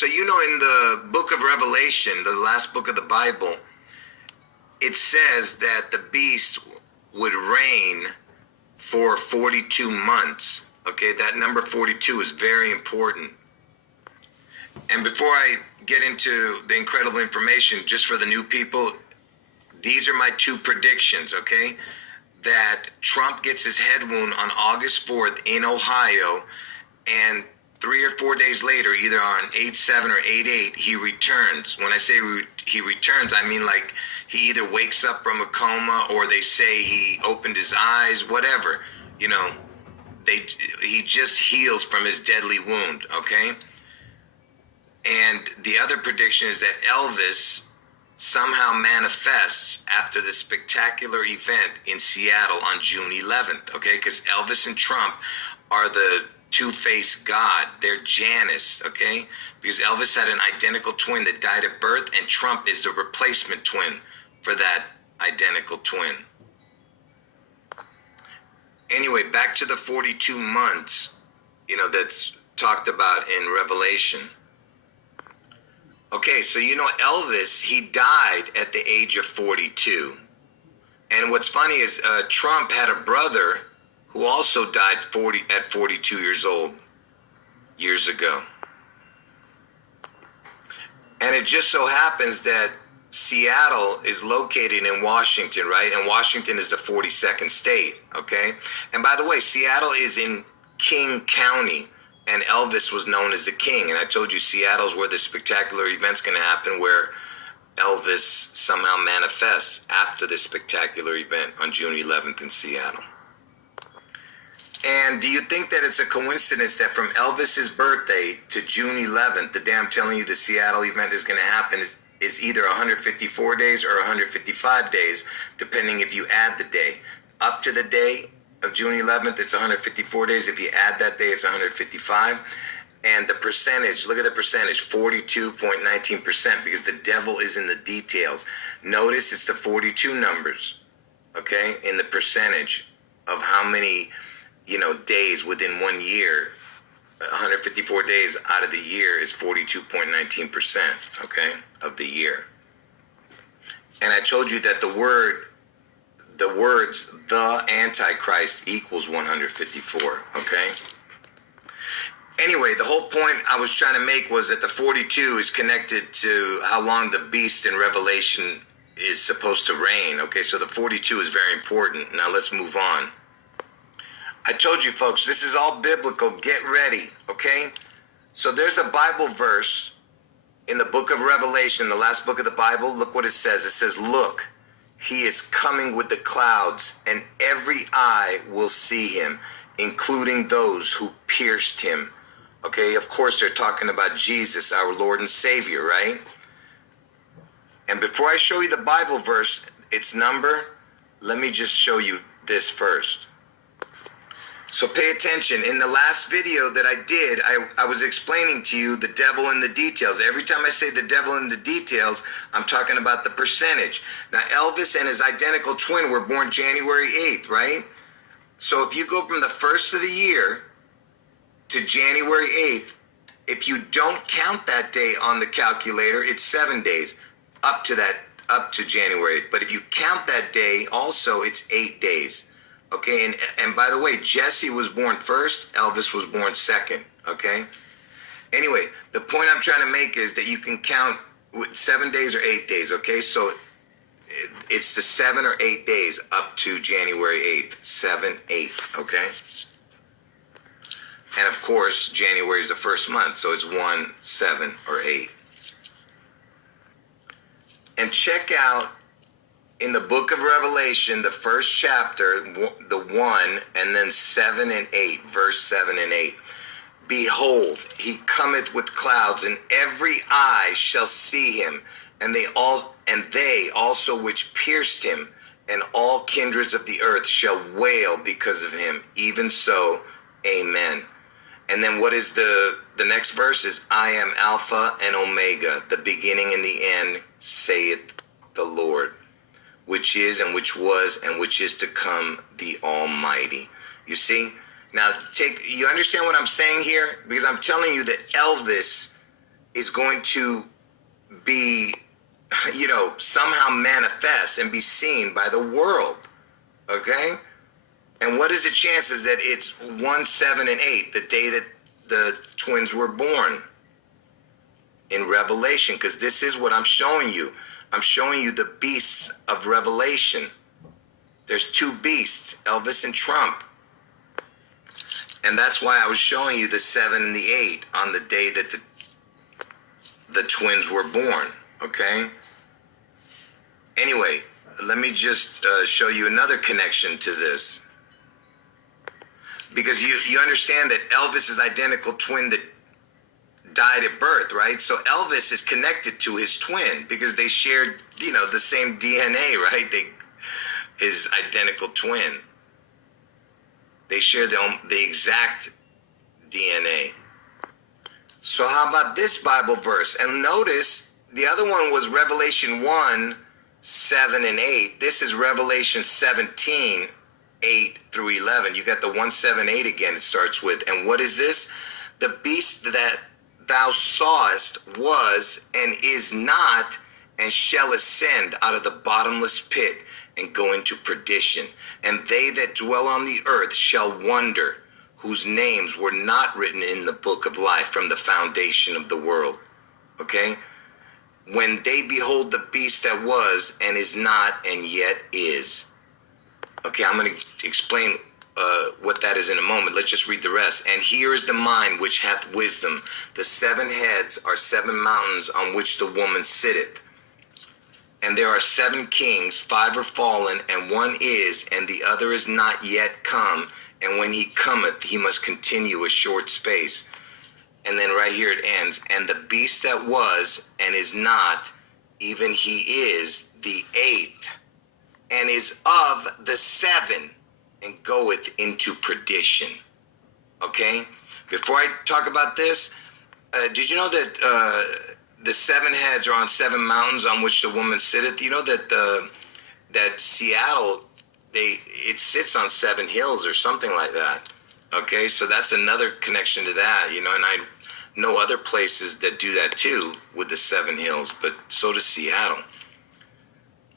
So, in the book of Revelation, the last book of the Bible, it says that the beast would reign for 42 months. Okay, that number 42 is very important. And before I get into the incredible information, just for the new people, these are my two predictions, okay? That Trump gets his head wound on August 4th in Ohio, and 3 or 4 days later, either on 8/7 or 8/8, he returns. When I say he returns, I mean like he either wakes up from a coma, or they say he opened his eyes, whatever. He just heals from his deadly wound, okay? And the other prediction is that EL-vis somehow manifests after the spectacular event in Seattle on June 11th, okay? Because EL-vis and Trump are the two-faced God. They're Janus, okay? Because EL-vis had an identical twin that died at birth, and Trump is the replacement twin for that identical twin. Anyway, back to the 42 months, that's talked about in Revelation. Okay, so EL-vis, he died at the age of 42. And what's funny is Trump had a brother who also died at 42 years old years ago. And it just so happens that Seattle is located in Washington, right? And Washington is the 42nd state, okay? And by the way, Seattle is in King County, and EL-vis was known as the king. And I told you Seattle's where the spectacular event's going to happen, where EL-vis somehow manifests after this spectacular event on June 11th in Seattle. And do you think that it's a coincidence that from EL-vis's birthday to June 11th, the day I'm telling you the Seattle event is going to happen, is either 154 days or 155 days, depending if you add the day. Up to the day of June 11th, it's 154 days. If you add that day, it's 155. And the percentage, look at the percentage, 42.19%, because the devil is in the details. Notice it's the 42 numbers, okay, in the percentage of how many, days within 1 year. 154 days out of the year is 42.19%, okay, of the year. And I told you that the words, the Antichrist equals 154, okay? Anyway, the whole point I was trying to make was that the 42 is connected to how long the beast in Revelation is supposed to reign, okay? So the 42 is very important. Now let's move on. I told you, folks, this is all biblical. Get ready, okay? So there's a Bible verse in the book of Revelation, the last book of the Bible. Look what it says. It says, look, he is coming with the clouds, and every eye will see him, including those who pierced him. Okay, of course, they're talking about Jesus, our Lord and Savior, right? And before I show you the Bible verse, its number, let me just show you this first. So pay attention. In the last video that I did, I was explaining to you the devil in the details. Every time I say the devil in the details, I'm talking about the percentage. Now, EL-vis and his identical twin were born January 8th, right? So if you go from the first of the year to January 8th, if you don't count that day on the calculator, it's 7 days up to January 8th. But if you count that day also, it's 8 days. Okay, and by the way, Jesse was born first, EL-vis was born second, okay? Anyway, the point I'm trying to make is that you can count with 7 days or 8 days, okay? So it's the 7 or 8 days up to January 8th, 7, 8, okay? And of course, January is the first month, so it's 1, 7, or 8. And check out in the book of Revelation, the first chapter, the 1, and then 7 and 8, verse 7 and 8. Behold, he cometh with clouds, and every eye shall see him, and they also which pierced him, and all kindreds of the earth shall wail because of him. Even so, amen. And then what is the next verse is, I am Alpha and Omega, the beginning and the end, saith the Lord, which is and which was and which is to come, the Almighty. You see? Now, you understand what I'm saying here? Because I'm telling you that EL-vis is going to be, somehow manifest and be seen by the world. Okay? And what is the chances that it's 1, 7, and 8, the day that the twins were born? In Revelation, because this is what I'm showing you. I'm showing you the beasts of Revelation. There's 2 beasts, EL-vis and Trump. And that's why I was showing you the 7 and the 8 on the day that the twins were born, okay? Anyway, let me just show you another connection to this. Because you understand that EL-vis is identical twin that died at birth, right? So EL-vis is connected to his twin because they shared, the same DNA, right? His identical twin. They share the exact DNA. So how about this Bible verse? And notice the other one was Revelation 1, 7 and 8. This is Revelation 17, 8 through 11. You got the 1, 7, 8 again it starts with. And what is this? The beast that thou sawest was and is not and shall ascend out of the bottomless pit and go into perdition. And they that dwell on the earth shall wonder, whose names were not written in the book of life from the foundation of the world. Okay? When they behold the beast that was and is not and yet is. Okay, I'm going to explain what that is in a moment. Let's just read the rest. And here is the mind which hath wisdom. The 7 heads are 7 mountains on which the woman sitteth. And there are 7 kings, 5 are fallen, and 1 is, and the other is not yet come. And when he cometh, he must continue a short space. And then right here it ends. And the beast that was and is not, even he is the 8th, and is of the 7, and goeth into perdition. Okay? Before I talk about this, did you know that the 7 heads are on 7 mountains on which the woman sitteth? You know that that Seattle, it sits on 7 hills or something like that. Okay, so that's another connection to that, and I know other places that do that too with the 7 hills, but so does Seattle.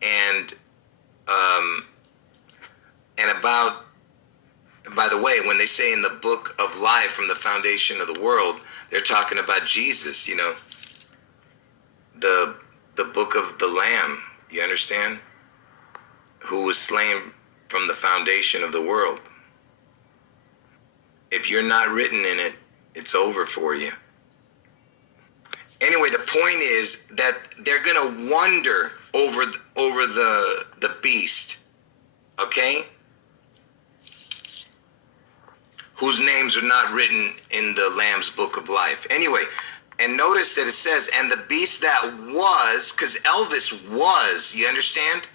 And about, by the way, when they say in the book of life from the foundation of the world, they're talking about Jesus, the book of the Lamb, you understand? Who was slain from the foundation of the world. If you're not written in it, it's over for you. Anyway, the point is that they're going to wonder over the beast, okay? Whose names are not written in the Lamb's book of life. Anyway, and notice that it says, and the beast that was, because EL-vis was, you understand?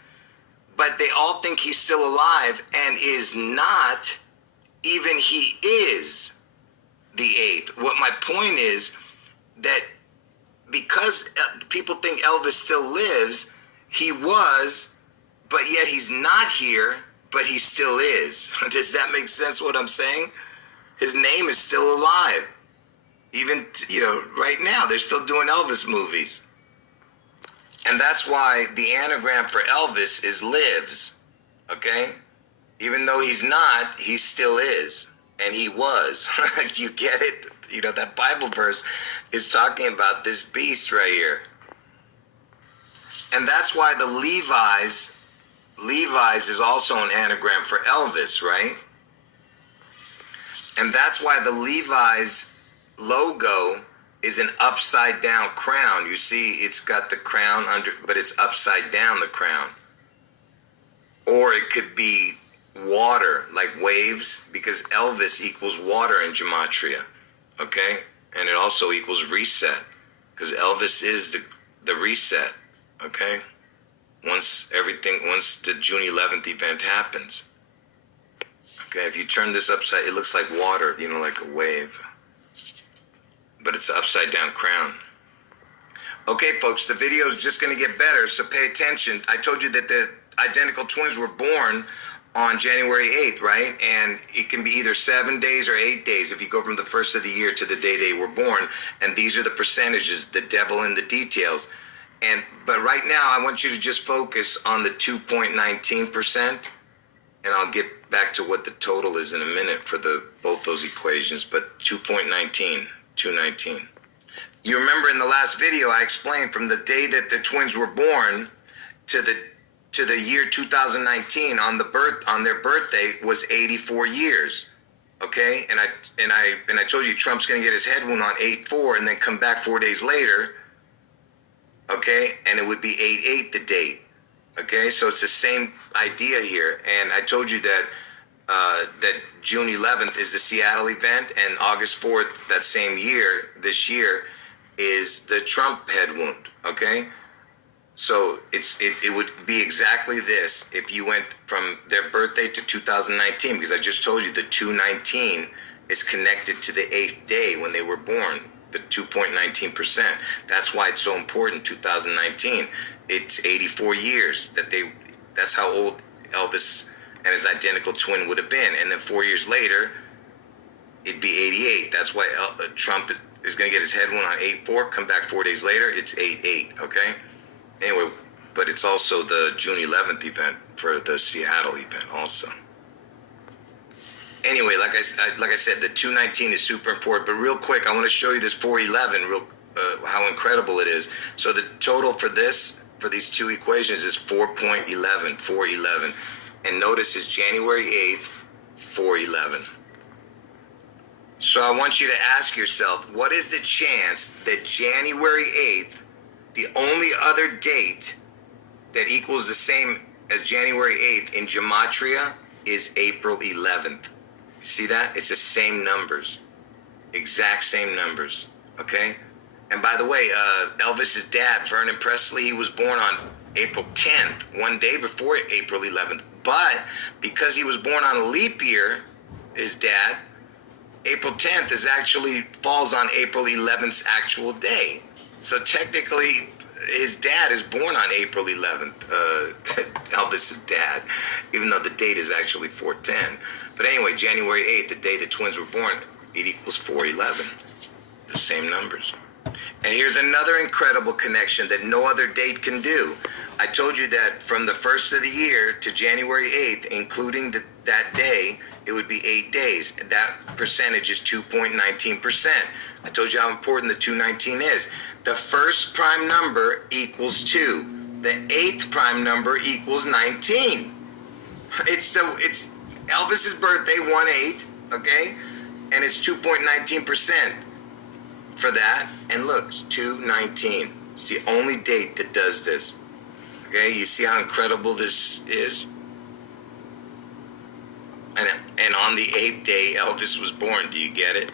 But they all think he's still alive and is not, even he is the 8th. What my point is that because people think EL-vis still lives, he was, but yet he's not here, but he still is. Does that make sense what I'm saying? His name is still alive. Even, right now, they're still doing EL-vis movies. And that's why the anagram for EL-vis is lives, okay? Even though he's not, he still is. And he was. Do you get it? That Bible verse is talking about this beast right here. And that's why the Levi's is also an anagram for EL-vis, right? And that's why the Levi's logo is an upside down crown. You see, it's got the crown under, but it's upside down, the crown. Or it could be water, like waves, because EL-vis equals water in gematria, okay? And it also equals reset, because EL-vis is the reset, okay? Once the June 11th event happens. Okay, if you turn this upside, it looks like water, like a wave. But it's an upside down crown. Okay, folks, the video is just going to get better, so pay attention. I told you that the identical twins were born on January 8th, right? And it can be either 7 days or 8 days if you go from the first of the year to the day they were born. And these are the percentages, the devil in the details. But right now, I want you to just focus on the 2.19%, and I'll get back to what the total is in a minute for both those equations. But 2.19. You remember in the last video, I explained from the day that the twins were born to the year 2019 on their birthday was 84 years. Okay, and I told you Trump's going to get his head wound on 8/4 and then come back 4 days later. Okay, and it would be 8/8 the date. Okay, so it's the same idea here. And I told you that that June 11th is the Seattle event, and August 4th that same year, this year, is the Trump head wound. Okay, so it would be exactly this if you went from their birthday to 2019, because I just told you the 219 is connected to the 8th day when they were born. The 2.19%. That's why it's so important. 2019. It's 84 years that's how old Elvis and his identical twin would have been. And then 4 years later, it'd be 88. That's why Trump is going to get his head wound on 8/4, come back 4 days later, it's 8/8, okay? Anyway, but it's also the June 11th event for the Seattle event also. Anyway, like I said, the 219 is super important. But real quick, I want to show you this 411, how incredible it is. So the total for these two equations is 4.11. And notice it's January 8th, 411. So I want you to ask yourself, what is the chance that January 8th, the only other date that equals the same as January 8th in gematria, is April 11th? You see that? It's the same numbers. Exact same numbers. Okay? And by the way, Elvis's dad, Vernon Presley, he was born on April 10th, one day before April 11th. But because he was born on a leap year, his dad, April 10th falls on April 11th's actual day. So technically, his dad is born on April 11th, Elvis's dad, even though the date is actually 410. But anyway, January 8th, the day the twins were born, it equals 411. The same numbers. And here's another incredible connection that no other date can do. I told you that from the first of the year to January 8th, including that day, it would be 8 days. And that percentage is 2.19%. I told you how important the 219 is. The first prime number equals 2. The 8th prime number equals 19. It's Elvis's birthday, 1/8, okay? And it's 2.19% for that. And look, it's 219. It's the only date that does this. Okay, you see how incredible this is? And on the 8th day, Elvis was born. Do you get it?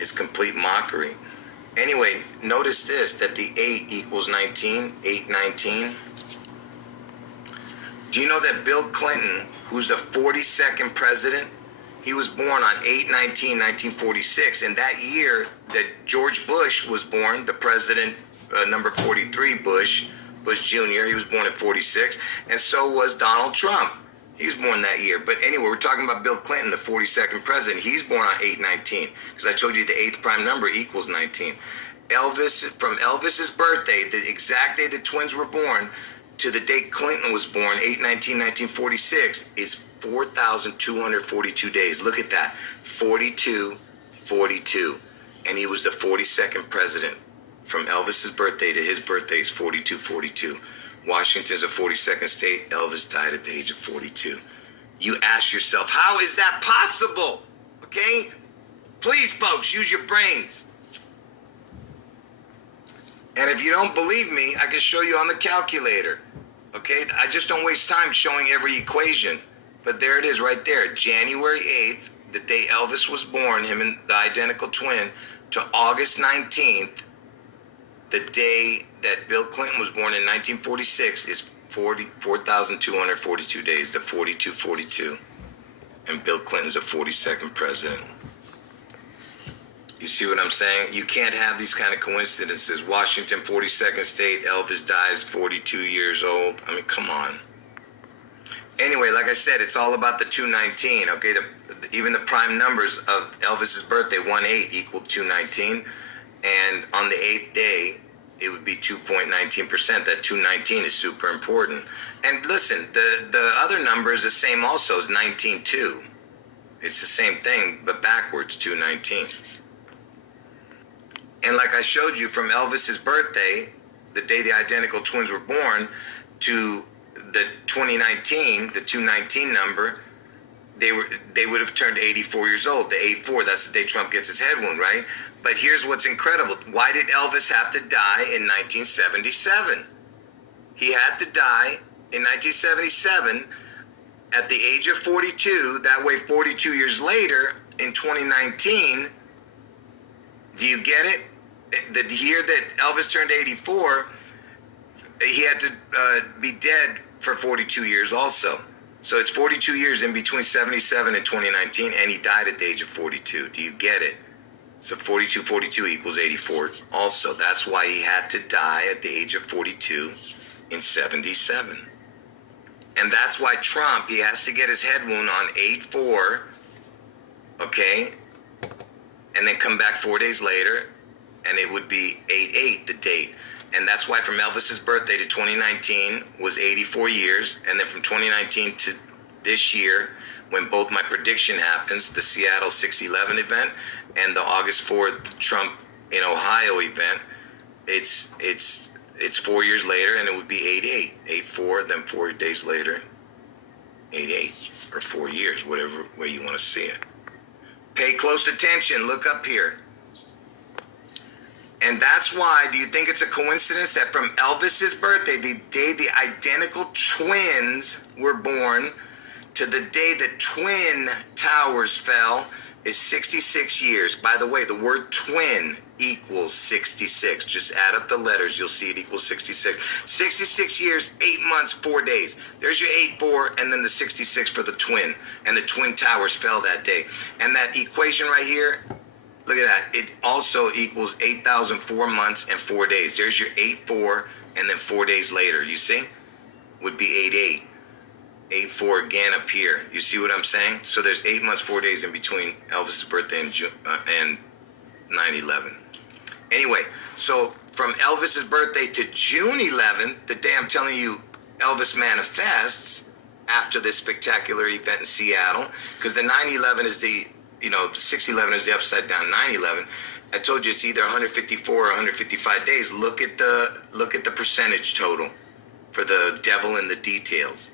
It's complete mockery. Anyway, notice this, that the 8 equals 19, 819. Do you know that Bill Clinton, who's the 42nd president, he was born on 8/19/1946, and that year that George Bush was born, the president, number 43, Bush Jr., he was born at 46, and so was Donald Trump. He was born that year. But anyway, we're talking about Bill Clinton, the 42nd president. He's born on 8/19, because I told you the 8th prime number equals 19. From Elvis's birthday, the exact day the twins were born, to the date Clinton was born, 8/19/1946, is 4,242 days. Look at that, 42. And he was the 42nd president. From Elvis's birthday to his birthday is 42. Washington's a 42nd state. Elvis died at the age of 42. You ask yourself, how is that possible? Okay? Please, folks, use your brains. And if you don't believe me, I can show you on the calculator. Okay? I just don't waste time showing every equation. But there it is right there. January 8th, the day Elvis was born, him and the identical twin, to August 19th, the day that Bill Clinton was born in 1946, is 4,242 days, the 42. And Bill Clinton's the 42nd president. You see what I'm saying? You can't have these kind of coincidences. Washington, 42nd state, Elvis dies 42 years old. I mean, come on. Anyway, like I said, it's all about the 219. Okay, even the prime numbers of Elvis's birthday, 1/8 equaled 219, and on the 8th day, it would be 2.19%. That 219 is super important. And listen, the other number is the same also, is 19.2. It's the same thing, but backwards, 219. And like I showed you, from Elvis's birthday, the day the identical twins were born, to the 2019, the 219 number, they would have turned 84 years old. The 84, that's the day Trump gets his head wound, right? But here's what's incredible. Why did Elvis have to die in 1977? He had to die in 1977 at the age of 42. That way, 42 years later, in 2019, do you get it? The year that Elvis turned 84, he had to be dead for 42 years also. So it's 42 years in between 77 and 2019, and he died at the age of 42. Do you get it? So 42 equals 84 also. That's why he had to die at the age of 42 in 77. And that's why Trump, he has to get his head wound on 8/4, okay? And then come back 4 days later, and it would be 8/8, the date. And that's why from Elvis's birthday to 2019 was 84 years. And then from 2019 to this year, when both my prediction happens, the Seattle 6/11 event and the August 4th Trump in Ohio event, it's 4 years later, and it would be 8/8. 8/4, then 4 days later, 8/8, or 4 years, whatever way you want to see it. Pay close attention. Look up here. And that's why, do you think it's a coincidence that from Elvis's birthday, the day the identical twins were born, to the day the Twin Towers fell, is 66 years? By the way, the word twin equals 66. Just add up the letters, you'll see it equals 66. 66 years, 8 months, 4 days. There's your 8/4, and then the 66 for the twin. And the Twin Towers fell that day. And that equation right here, look at that. It also equals 8,004 months and 4 days. There's your 8/4, and then 4 days later, you see? Would be 8/8. 8/4 again up here. You see what I'm saying? So there's 8 months, 4 days in between Elvis's birthday and 9/11. Anyway, so from Elvis's birthday to June 11th, the day I'm telling you Elvis manifests after this spectacular event in Seattle, because the 9/11 is the 6/11 is the upside down 9/11. I told you it's either 154 or 155 days. Look at the percentage total for the devil in the details.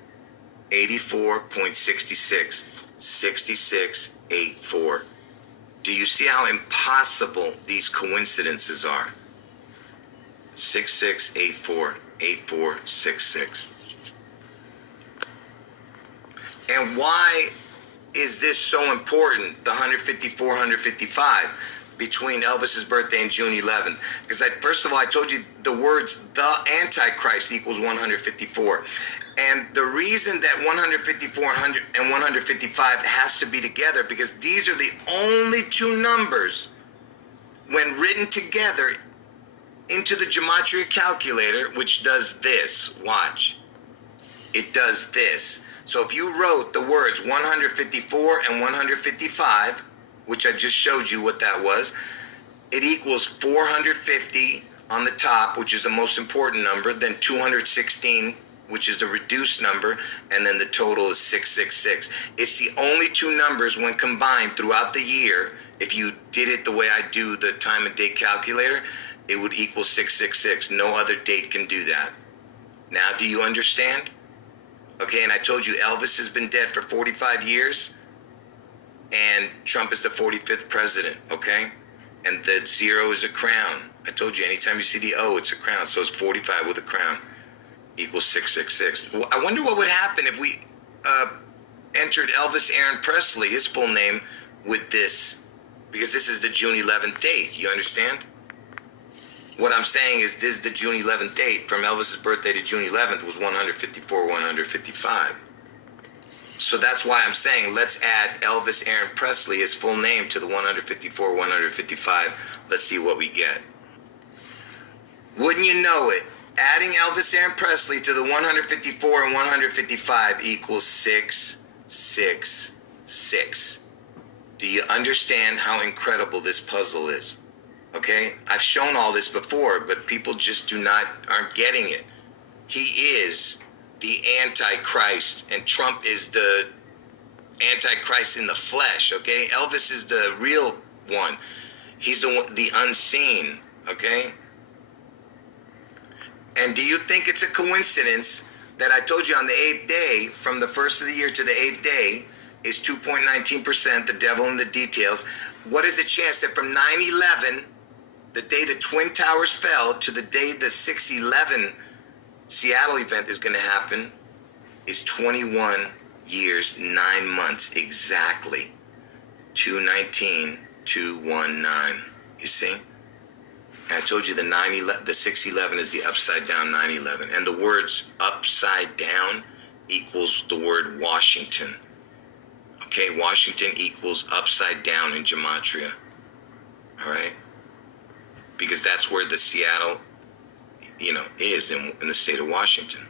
84.66, 66.84. Do you see how impossible these coincidences are? 6684, 8466. And why is this so important, the 154, 155, between Elvis's birthday and June 11th? Because first of all, I told you the words the Antichrist equals 154. And the reason that 154 and 155 has to be together, because these are the only two numbers, when written together into the gematria calculator, which does this. Watch. It does this. So if you wrote the words 154 and 155, which I just showed you what that was, it equals 450 on the top, which is the most important number, then 216, which is the reduced number, and then the total is 666. It's the only two numbers when combined throughout the year. If you did it the way I do the time and date calculator, it would equal 666. No other date can do that. Now, do you understand? Okay, and I told you Elvis has been dead for 45 years, and Trump is the 45th president, okay? And the 0 is a crown. I told you anytime you see the O, it's a crown, so it's 45 with a crown. Equals 666. Well, I wonder what would happen if we entered Elvis Aaron Presley, his full name, with this, because this is the June 11th date. You understand? What I'm saying is this is the June 11th date. From Elvis's birthday to June 11th was 154, 155. So that's why I'm saying let's add Elvis Aaron Presley, his full name, to the 154, 155. Let's see what we get. Wouldn't you know it? Adding Elvis Aaron Presley to the 154 and 155 equals 666. Do you understand how incredible this puzzle is? Okay? I've shown all this before, but people just aren't getting it. He is the Antichrist, and Trump is the Antichrist in the flesh, okay? Elvis is the real one. He's the unseen, okay? And do you think it's a coincidence that I told you on the 8th day, from the first of the year to the 8th day, is 2.19%, the devil in the details? What is the chance that from 9/11, the day the Twin Towers fell, to the day the 6/11 Seattle event is going to happen, is 21 years, 9 months exactly. 219, 219. You see? And I told you the 6/11 is the upside down 9/11. And the words upside down equals the word Washington. Okay, Washington equals upside down in gematria. All right? Because that's where the Seattle, is in the state of Washington.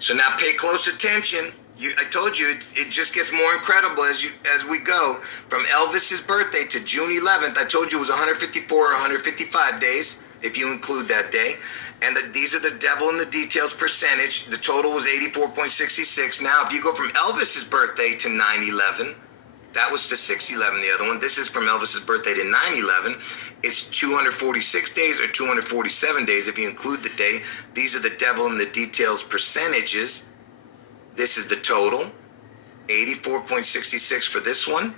So now pay close attention. I told you it just gets more incredible as we go from Elvis's birthday to June 11th. I told you it was 154 or 155 days if you include that day. And these are the devil in the details percentage. The total was 84.66. Now, if you go from Elvis's birthday to 9/11, that was to 6/11, the other one. This is from Elvis's birthday to 9/11. It's 246 days or 247 days if you include the day. These are the devil in the details percentages. This is the total. 84.66 for this one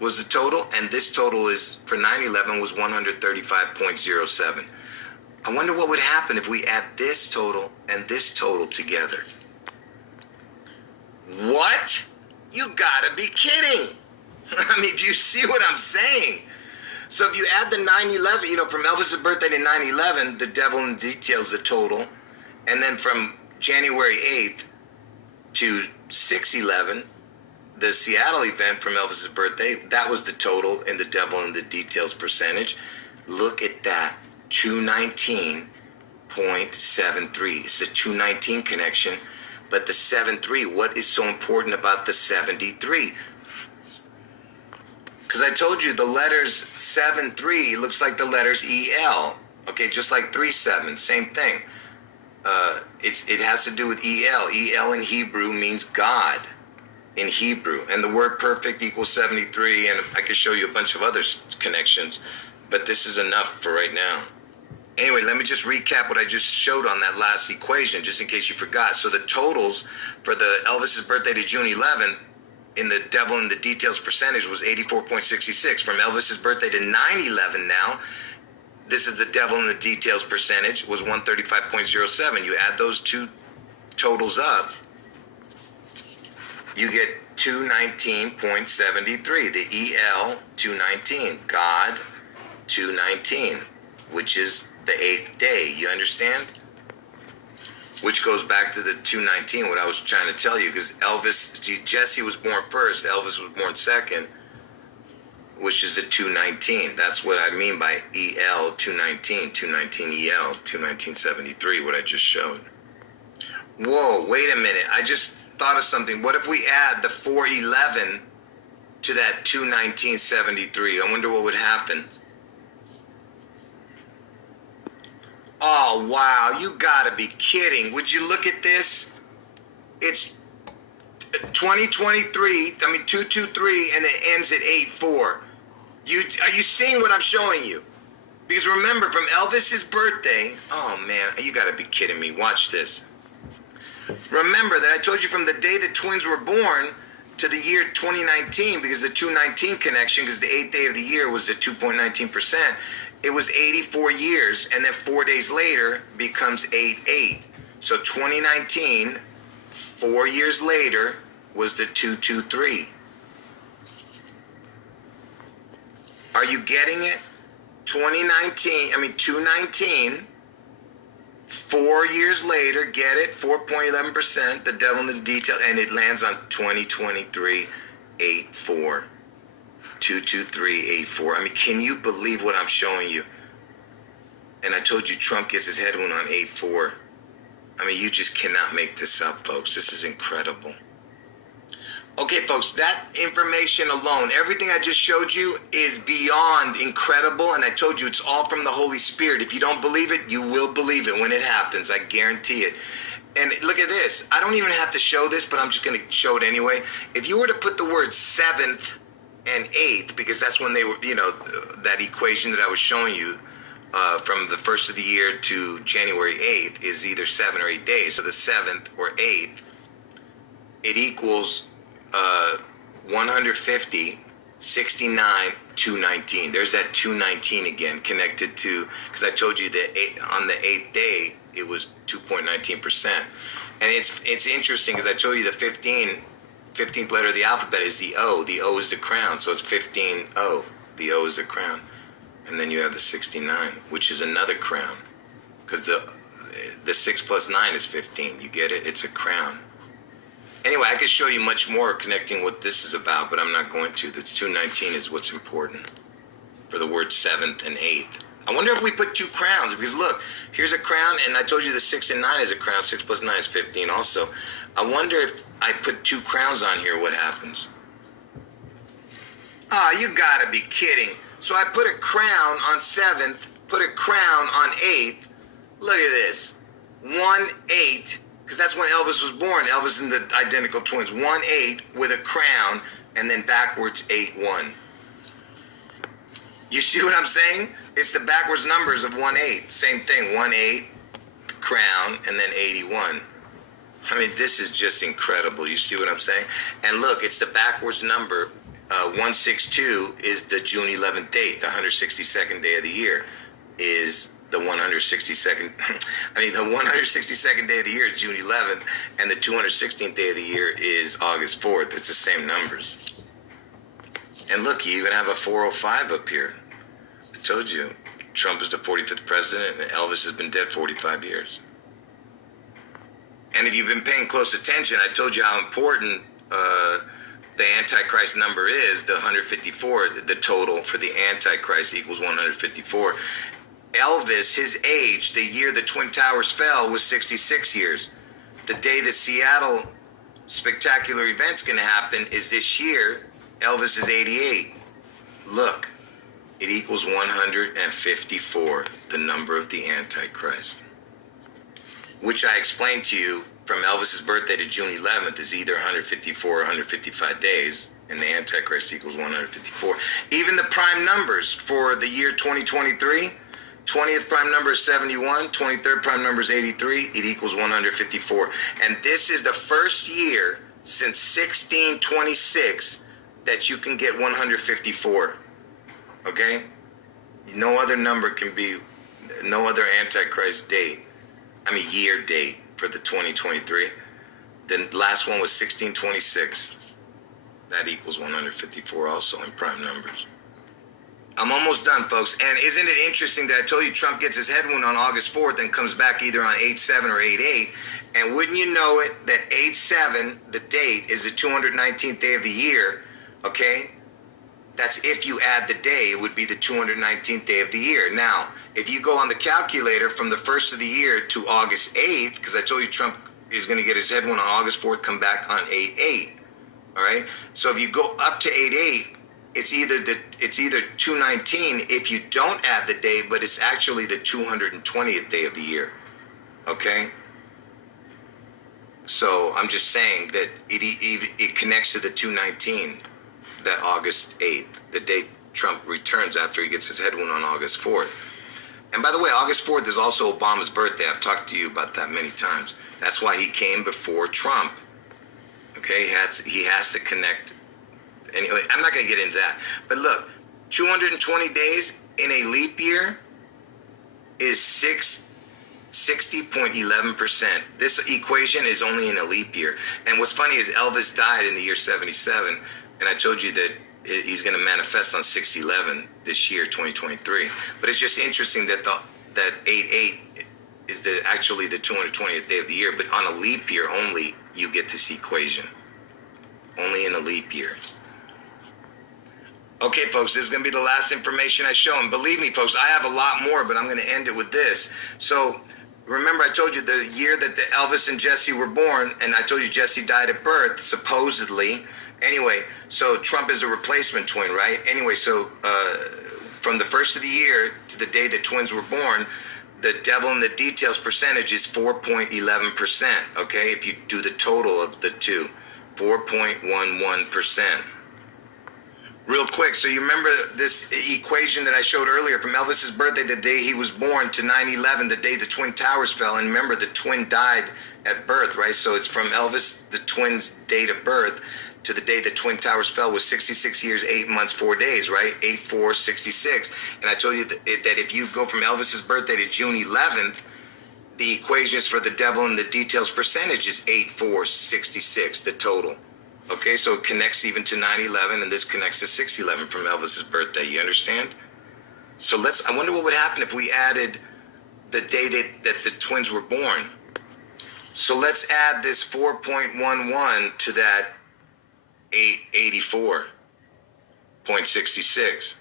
was the total. And this total is for 9/11 was 135.07. I wonder what would happen if we add this total and this total together. What? You gotta be kidding. I mean, do you see what I'm saying? So if you add the 9/11, from Elvis's birthday to 9/11, the devil in details the total. And then from January 8th to 6/11, the Seattle event from Elvis's birthday, that was the total in the devil in the details percentage. Look at that. 219.73. It's a 219 connection, but the 73, what is so important about the 73? Because I told you the letters 7-3 looks like the letters EL. Okay, just like 3-7, same thing. It has to do with EL. EL in Hebrew means God in Hebrew. And the word perfect equals 73, and I could show you a bunch of other connections, but this is enough for right now. Anyway, let me just recap what I just showed on that last equation, just in case you forgot. So the totals for the Elvis's birthday to June 11th in the devil in the details percentage was 84.66. From Elvis's birthday to 9/11 now, this is the devil in the details percentage, was 135.07. You add those two totals up, you get 219.73. The EL 219, God 219, which is the 8th day. You understand? Which goes back to the 219, what I was trying to tell you, because Jesse was born first, Elvis was born second, which is the 219. That's what I mean by EL 219, 219 EL 219.73, what I just showed. Whoa, wait a minute. I just thought of something. What if we add the 411 to that 219.73? I wonder what would happen. Oh, wow, you gotta be kidding. Would you look at this? It's 2023, 223, and it ends at 84. Are you seeing what I'm showing you? Because remember, from Elvis's birthday, oh man, you gotta be kidding me. Watch this. Remember that I told you from the day the twins were born to the year 2019, because the 219 connection, because the 8th day of the year was the 2.19%, it was 84 years, and then 4 days later becomes 8/8. So 2019, 4 years later, was the 223. Are you getting it? 219, 4 years later, get it? 4.11%, the devil in the detail, and it lands on 2023-84. 22384. I mean, can you believe what I'm showing you? And I told you Trump gets his head wound on 8/4. I mean, you just cannot make this up, folks. This is incredible. Okay, folks, that information alone, everything I just showed you is beyond incredible, and I told you it's all from the Holy Spirit. If you don't believe it, you will believe it when it happens. I guarantee it. And look at this. I don't even have to show this, but I'm just going to show it anyway. If you were to put the word 7th and 8th, because that's when they were, you know, that equation that I was showing you, from the first of the year to January 8th is either 7 or 8 days. So the 7th or 8th, it equals 150, 69, 219. There's that 219 again connected to, because I told you that on the 8th day, it was 2.19%. And it's interesting because I told you the 15th letter of the alphabet is the O. The O is the crown. So it's 15O. The O is the crown. And then you have the 69, which is another crown. Because the 6 plus 9 is 15. You get it? It's a crown. Anyway, I could show you much more connecting what this is about, but I'm not going to. That's 219 is what's important for the word 7th and 8th. I wonder if we put 2 crowns, because look, here's a crown, and I told you the 6 and 9 is a crown. 6 plus 9 is 15 also. I wonder if I put 2 crowns on here, what happens? Ah, you gotta be kidding. So I put a crown on 7th, put a crown on 8th. Look at this. 1-8, because that's when Elvis was born. Elvis and the identical twins. 1-8 with a crown, and then backwards 8-1. You see what I'm saying? It's the backwards numbers of 1-8. Same thing. 1-8, crown, and then 81. I mean, this is just incredible. You see what I'm saying? And look, it's the backwards number. 162 is the June 11th date. The 162nd day of the year is the 162nd. I mean, the 162nd day of the year is June 11th, and the 216th day of the year is August 4th. It's the same numbers. And look, you even have a 405 up here. I told you, Trump is the 45th president, and Elvis has been dead 45 years. And if you've been paying close attention, I told you how important the Antichrist number is, the 154, the total for the Antichrist equals 154. Elvis, his age, the year the Twin Towers fell, was 66 years. The day the Seattle spectacular event's going to happen is this year. Elvis is 88. Look, it equals 154, the number of the Antichrist. Which I explained to you from Elvis's birthday to June 11th is either 154 or 155 days, and the Antichrist equals 154. Even the prime numbers for the year 2023, 20th prime number is 71, 23rd prime number is 83, it equals 154. And this is the first year since 1626 that you can get 154. Okay? No other number can be, no other Antichrist date. I mean, year date for the 2023. The last one was 1626. That equals 154 also in prime numbers. I'm almost done, folks. And isn't it interesting that I told you Trump gets his head wound on August 4th and comes back either on 8/7 or 8/8? And wouldn't you know it, that 8/7, the date, is the 219th day of the year, okay? That's if you add the day, it would be the 219th day of the year. Now, if you go on the calculator from the first of the year to August 8th, because I told you Trump is going to get his head wound on August 4th, come back on 8/8. All right? So if you go up to 8/8, it's either 219 if you don't add the day, but it's actually the 220th day of the year. Okay? So I'm just saying that it connects to the 219, that August 8th, the day Trump returns after he gets his head wound on August 4th. And by the way, August 4th is also Obama's birthday. I've talked to you about that many times. That's why he came before Trump. Okay, he has to connect. Anyway, I'm not going to get into that. But look, 220 days in a leap year is 60.11%. This equation is only in a leap year. And what's funny is Elvis died in the year 77. And I told you that he's going to manifest on 6/11 this year, 2023. But it's just interesting that that 8/8 is actually the 220th day of the year. But on a leap year only, you get this equation. Only in a leap year. Okay, folks, this is going to be the last information I show. And believe me, folks, I have a lot more, but I'm going to end it with this. So remember I told you the year that the Elvis and Jesse were born, and I told you Jesse died at birth, supposedly. Anyway, so Trump is a replacement twin, right? Anyway, so from the first of the year to the day the twins were born, the devil in the details percentage is 4.11%, okay? If you do the total of the two, 4.11%. Real quick, so you remember this equation that I showed earlier from Elvis's birthday, the day he was born, to 9/11, the day the Twin Towers fell. And remember, the twin died at birth, right? So it's from Elvis, the twin's date of birth, to the day the Twin Towers fell was 66 years, 8 months, 4 days, right? 8/4/66. And I told you that if you go from Elvis's birthday to June 11th, the equations for the devil in the details percentage is 8/4/66, the total. Okay, so it connects even to 9/11, and this connects to 6/11 from Elvis's birthday. You understand? So I wonder what would happen if we added the day that the twins were born. So let's add this 4.11 to that 884.66.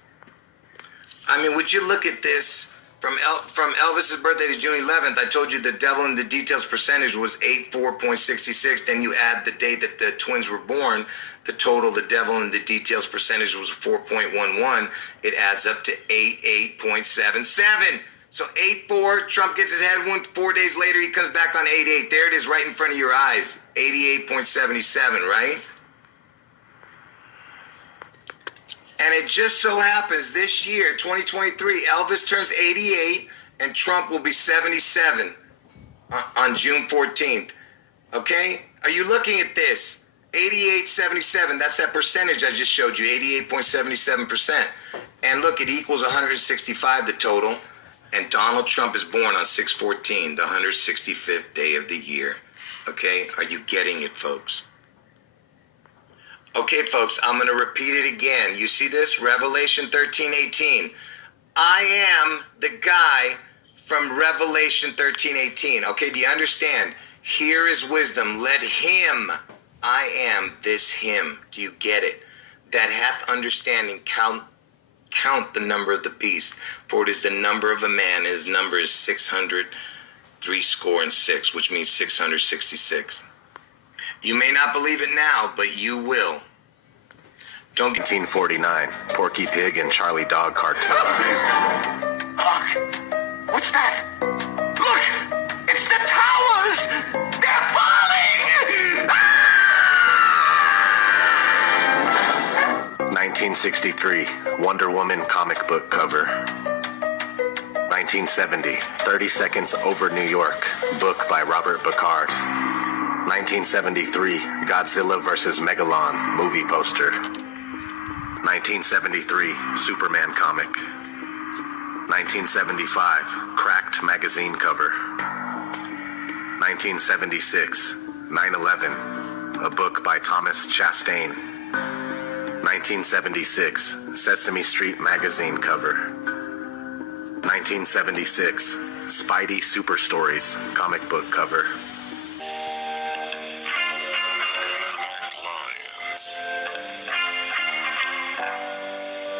I mean, would you look at this from Elvis's birthday to June 11th? I told you the devil in the details percentage was 84.66. Then you add the day that the twins were born, the total, the devil in the details percentage was 4.11. It adds up to 88.77. So 8.4, Trump gets his head wound. 4 days later, he comes back on 8.8. There it is, right in front of your eyes. 88.77, right? And it just so happens this year, 2023, Elvis turns 88 and Trump will be 77 on June 14th. Okay? Are you looking at this? 88.77, that's that percentage I just showed you, 88.77%. And look, it equals 165, the total. And Donald Trump is born on 6/14, the 165th day of the year. Okay? Are you getting it, folks? Okay, folks, I'm going to repeat it again. You see this? Revelation 13:18. I am the guy from Revelation 13:18. Okay, do you understand? Here is wisdom. Let him, I am this him. Do you get it? That hath understanding count the number of the beast. For it is the number of a man. His number is 666, which means 666. You may not believe it now, but you will. 1949, Porky Pig and Charlie Dog cartoon. Look! What's that? Look! It's the towers! They're falling! Ah! 1963, Wonder Woman comic book cover. 1970, 30 Seconds Over New York, book by Robert Bacard. 1973, Godzilla vs. Megalon, movie poster. 1973, Superman comic. 1975, Cracked magazine cover. 1976, 9/11, a book by Thomas Chastain. 1976, Sesame Street magazine cover. 1976, Spidey Super Stories comic book cover.